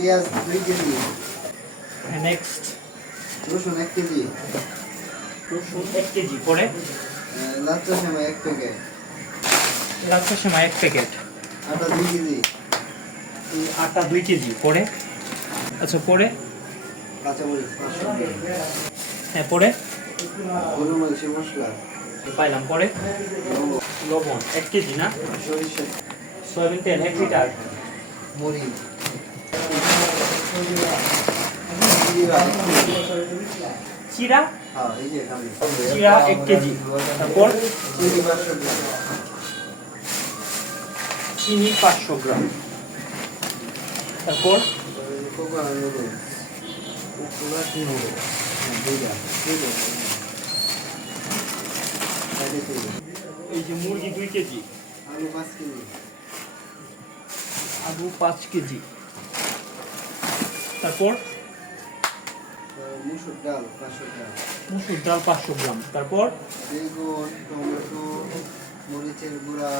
পেঁয়াজ 2 KG. Next রসুন 1 KG. রসুন 1 কেজি। পরে লাচ্ছা সেমাই 1 প্যাকেট। লাচ্ছা সেমাই 1 প্যাকেট। আটা 2 কেজি। আটা 2 কেজি। পরে আচ্ছা পরে কাঁচামরিচ 500 গ্রাম। হ্যাঁ পরে গরুর মাংসের মশলা পাইলাম। পরে লবণ 1 কেজি না? সরিষা সয়াবিন তেল 1 লিটার। মরিচ চিরা হ্যাঁ এই যে খালি চিরা 1 কেজি। তারপর চিনি 500 গ্রাম। চিনি 500 গ্রাম। তারপর কোকোনাট নুডলস দুইটা এই যে মুরগি 2 কেজি। আলু 5 কেজি। আলু 5 কেজি। তারপর মুসুর ডাল 500 গ্রাম। মুসুর ডাল 500 গ্রাম। তারপর বেগুন টমেটো মরিচের গুঁড়া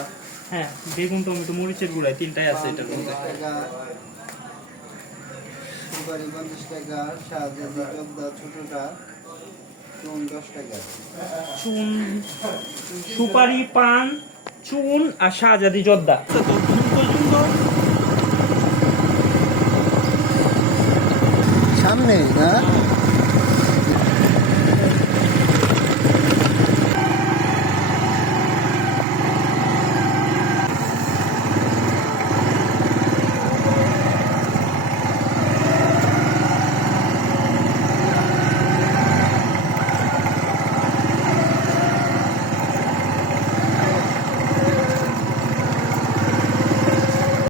হ্যাঁ বেগুন টমেটো মরিচের গুঁড়া 3টাই আছে এটার মধ্যে। টাকা সুপারি 50 টাকা। শাহজাদি জর্দা ছোটটা চুন 10 টাকা। চুন সুপারি পান চুন আর শাহজাদি জর্দা। সামনে না